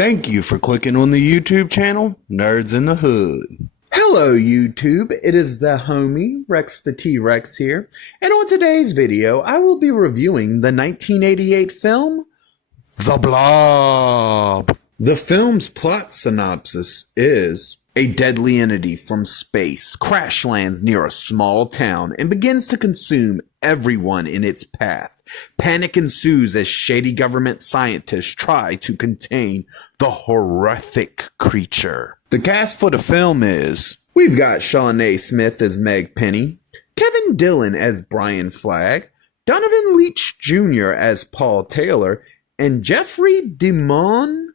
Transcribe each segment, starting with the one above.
Thank you for clicking on the YouTube channel, Nerds in the Hood. Hello YouTube, it is the homie, Rex the T-Rex here, and on today's video, I will be reviewing the 1988 film, The Blob. The film's plot synopsis is: a deadly entity from space crash lands near a small town and begins to consume everyone in its path. Panic ensues as shady government scientists try to contain the horrific creature. The cast for the film is: we've got Shawnee Smith as Meg Penny, Kevin Dillon as Brian Flagg, Donovan Leitch Jr. as Paul Taylor, and Jeffrey DeMond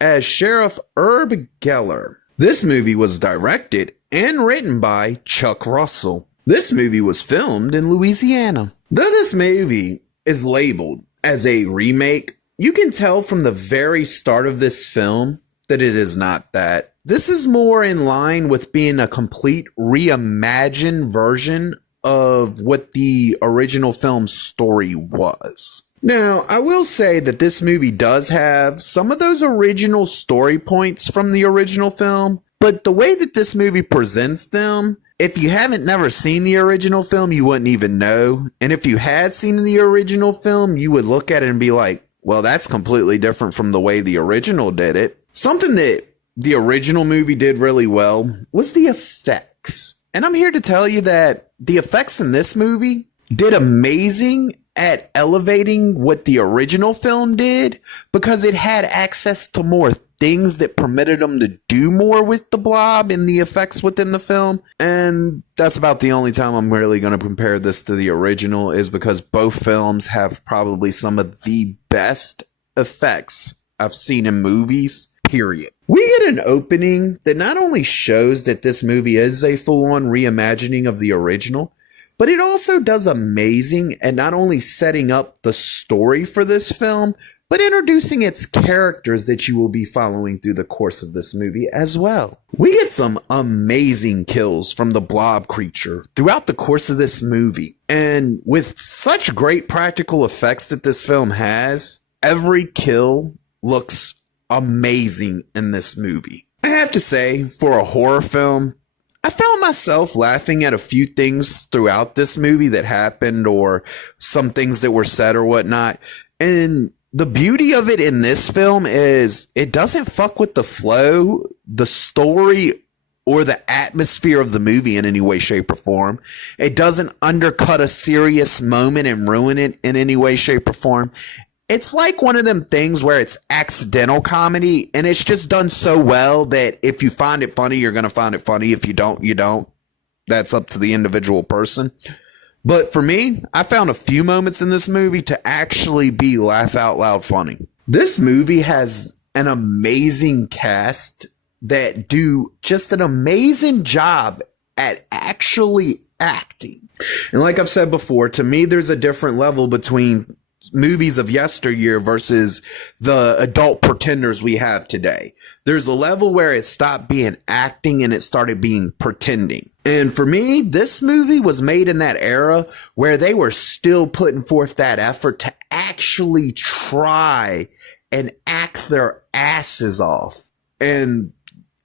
as Sheriff Herb Geller. This movie was directed and written by Chuck Russell. This movie was filmed in Louisiana. Though this movie is labeled as a remake, you can tell from the very start of this film that it is not that. This is more in line with being a complete reimagined version of what the original film's story was. Now, I will say that this movie does have some of those original story points from the original film, but the way that this movie presents them, if you haven't never seen the original film, you wouldn't even know. And if you had seen the original film, you would look at it and be like, well, that's completely different from the way the original did it. Something that the original movie did really well was the effects. And I'm here to tell you that the effects in this movie did amazing at elevating what the original film did, because it had access to more things that permitted them to do more with the blob and the effects within the film. And that's about the only time I'm really going to compare this to the original, is because both films have probably some of the best effects I've seen in movies, period. We get an opening that not only shows that this movie is a full-on reimagining of the original, but it also does amazing at not only setting up the story for this film, but introducing its characters that you will be following through the course of this movie as well. We get some amazing kills from the blob creature throughout the course of this movie. And with such great practical effects that this film has, every kill looks amazing in this movie. I have to say, for a horror film, I found myself laughing at a few things throughout this movie that happened, or some things that were said or whatnot. And the beauty of it in this film is it doesn't fuck with the flow, the story, or the atmosphere of the movie in any way, shape, or form. It doesn't undercut a serious moment and ruin it in any way, shape, or form. It's like one of them things where it's accidental comedy, and it's just done so well that if you find it funny, you're going to find it funny. If you don't, you don't. That's up to the individual person. But for me, I found a few moments in this movie to actually be laugh out loud funny. This movie has an amazing cast that do just an amazing job at actually acting. And like I've said before, to me, there's a different level between movies of yesteryear versus the adult pretenders we have today. There's a level where it stopped being acting and it started being pretending. And for me, this movie was made in that era where they were still putting forth that effort to actually try and act their asses off. And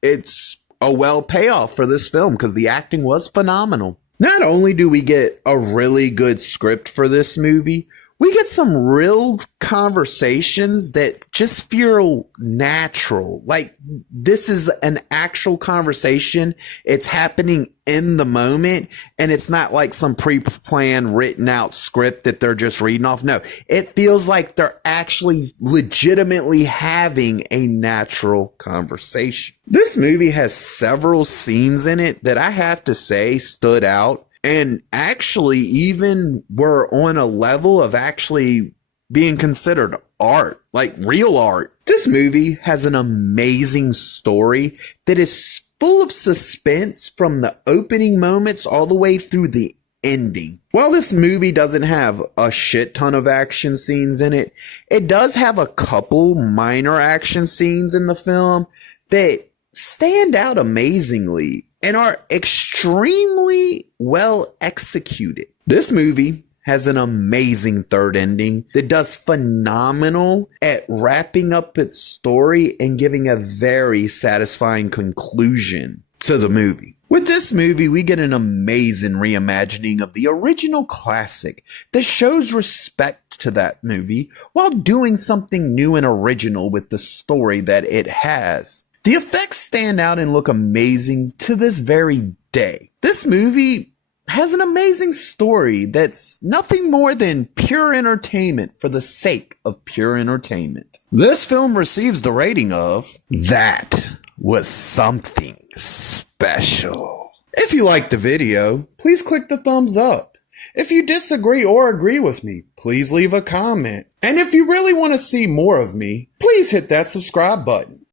it's a well payoff for this film because the acting was phenomenal. Not only do we get a really good script for this movie, we get some real conversations that just feel natural. Like this is an actual conversation. It's happening in the moment, and it's not like some pre-planned written out script that they're just reading off. No, it feels like they're actually legitimately having a natural conversation. This movie has several scenes in it that I have to say stood out, and actually even were on a level of actually being considered art, like real art. This movie has an amazing story that is full of suspense from the opening moments all the way through the ending. While this movie doesn't have a shit ton of action scenes in it, it does have a couple minor action scenes in the film that stand out amazingly and are extremely well executed. This movie has an amazing third ending that does phenomenal at wrapping up its story and giving a very satisfying conclusion to the movie. With this movie, we get an amazing reimagining of the original classic that shows respect to that movie while doing something new and original with the story that it has. The effects stand out and look amazing to this very day. This movie has an amazing story that's nothing more than pure entertainment for the sake of pure entertainment. This film receives the rating of That was something special. If you liked the video, please click the thumbs up. If you disagree or agree with me, please leave a comment. And if you really want to see more of me, please hit that subscribe button.